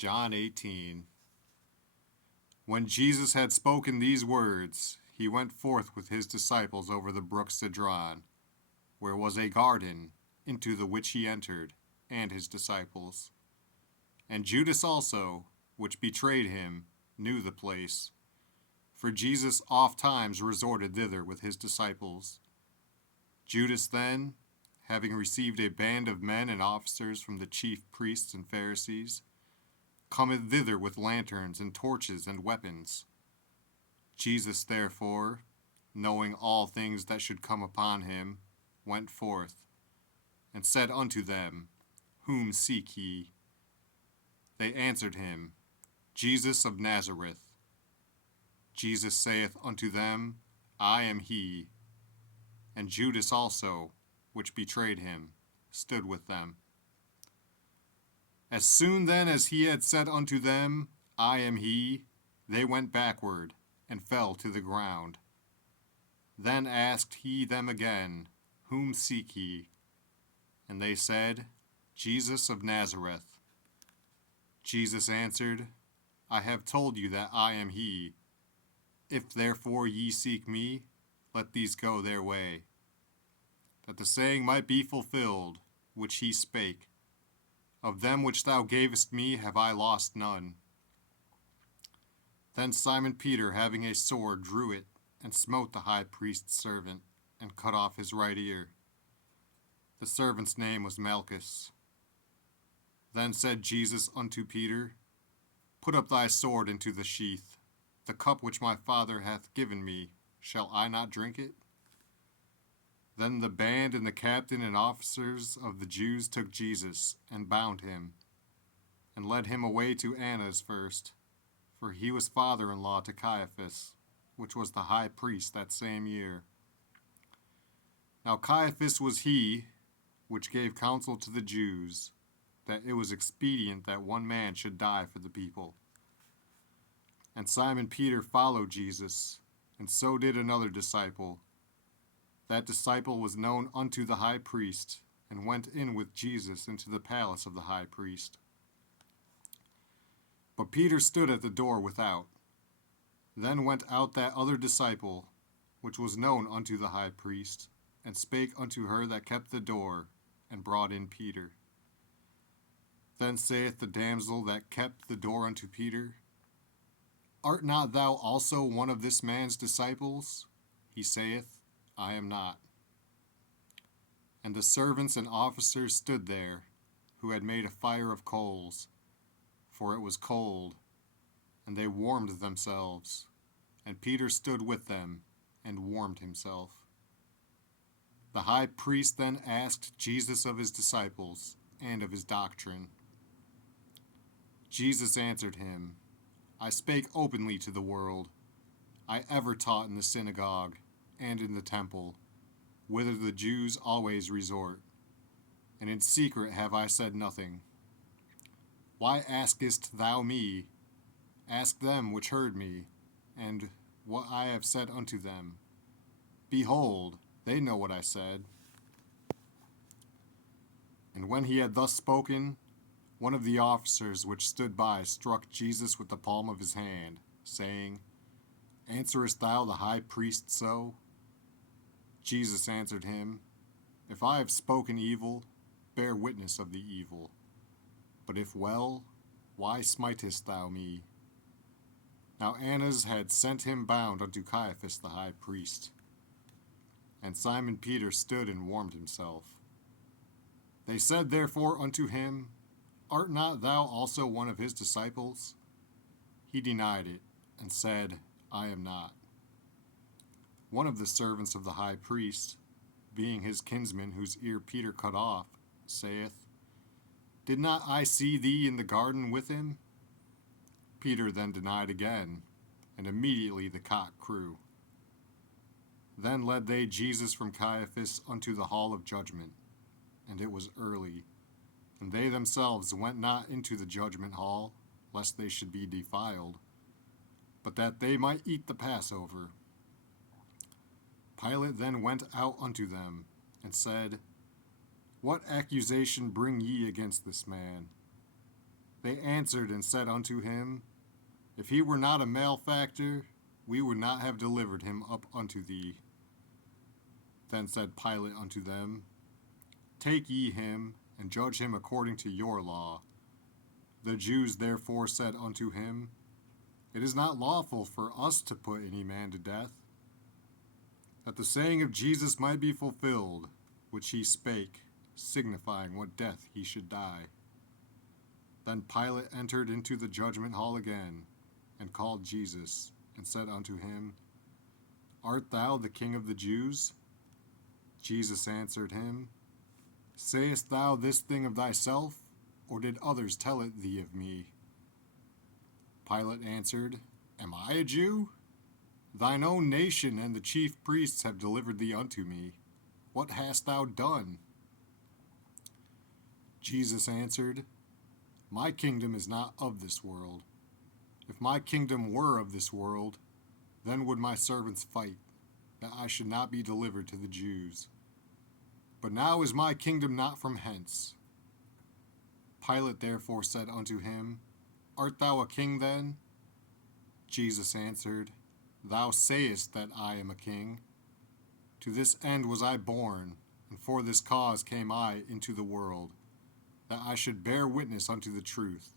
John 18. When Jesus had spoken these words, he went forth with his disciples over the brook Cedron, where was a garden, into the which he entered, and his disciples. And Judas also, which betrayed him, knew the place, for Jesus oft times resorted thither with his disciples. Judas then, having received a band of men and officers from the chief priests and Pharisees, cometh thither with lanterns and torches and weapons. Jesus therefore, knowing all things that should come upon him, went forth, and said unto them, Whom seek ye? They answered him, Jesus of Nazareth. Jesus saith unto them, I am he. And Judas also, which betrayed him, stood with them. As soon then as he had said unto them, I am he, they went backward, and fell to the ground. Then asked he them again, Whom seek ye? And they said, Jesus of Nazareth. Jesus answered, I have told you that I am he. If therefore ye seek me, let these go their way. That the saying might be fulfilled, which he spake, Of them which thou gavest me have I lost none. Then Simon Peter, having a sword, drew it, and smote the high priest's servant, and cut off his right ear. The servant's name was Malchus. Then said Jesus unto Peter, Put up thy sword into the sheath. The cup which my Father hath given me, shall I not drink it? Then the band and the captain and officers of the Jews took Jesus, and bound him, and led him away to Annas first, for he was father-in-law to Caiaphas, which was the high priest that same year. Now Caiaphas was he which gave counsel to the Jews, that it was expedient that one man should die for the people. And Simon Peter followed Jesus, and so did another disciple. That disciple was known unto the high priest, and went in with Jesus into the palace of the high priest. But Peter stood at the door without. Then went out that other disciple, which was known unto the high priest, and spake unto her that kept the door, and brought in Peter. Then saith the damsel that kept the door unto Peter, Art not thou also one of this man's disciples? He saith, I am not. And the servants and officers stood there, who had made a fire of coals, for it was cold, and they warmed themselves. And Peter stood with them, and warmed himself. The high priest then asked Jesus of his disciples, and of his doctrine. Jesus answered him, I spake openly to the world. I ever taught in the synagogue, and in the temple, whither the Jews always resort, and in secret have I said nothing. Why askest thou me? Ask them which heard me, and what I have said unto them. Behold, they know what I said. And when he had thus spoken, one of the officers which stood by struck Jesus with the palm of his hand, saying, Answerest thou the high priest so? Jesus answered him, If I have spoken evil, bear witness of the evil. But if well, why smitest thou me? Now Annas had sent him bound unto Caiaphas the high priest. And Simon Peter stood and warmed himself. They said therefore unto him, Art not thou also one of his disciples? He denied it, and said, I am not. One of the servants of the high priest, being his kinsman whose ear Peter cut off, saith, Did not I see thee in the garden with him? Peter then denied again, and immediately the cock crew. Then led they Jesus from Caiaphas unto the hall of judgment, and it was early. And they themselves went not into the judgment hall, lest they should be defiled, but that they might eat the Passover. Pilate then went out unto them, and said, What accusation bring ye against this man? They answered and said unto him, If he were not a malefactor, we would not have delivered him up unto thee. Then said Pilate unto them, Take ye him, and judge him according to your law. The Jews therefore said unto him, It is not lawful for us to put any man to death, that the saying of Jesus might be fulfilled, which he spake, signifying what death he should die. Then Pilate entered into the judgment hall again, and called Jesus, and said unto him, Art thou the King of the Jews? Jesus answered him, Sayest thou this thing of thyself, or did others tell it thee of me? Pilate answered, Am I a Jew? Thine own nation and the chief priests have delivered thee unto me. What hast thou done? Jesus answered, My kingdom is not of this world. If my kingdom were of this world, then would my servants fight, that I should not be delivered to the Jews. But now is my kingdom not from hence. Pilate therefore said unto him, Art thou a king then? Jesus answered, Thou sayest that I am a king. To this end was I born, and for this cause came I into the world, that I should bear witness unto the truth.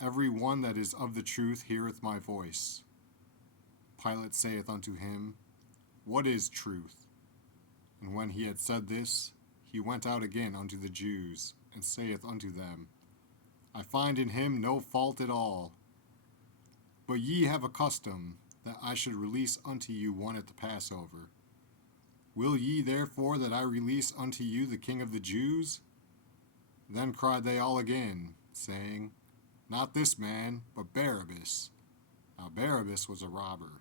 Every one that is of the truth heareth my voice. Pilate saith unto him, What is truth? And when he had said this, he went out again unto the Jews, and saith unto them, I find in him no fault at all. But ye have a custom, that I should release unto you one at the Passover. Will ye therefore that I release unto you the King of the Jews? Then cried they all again, saying, Not this man, but Barabbas. Now Barabbas was a robber.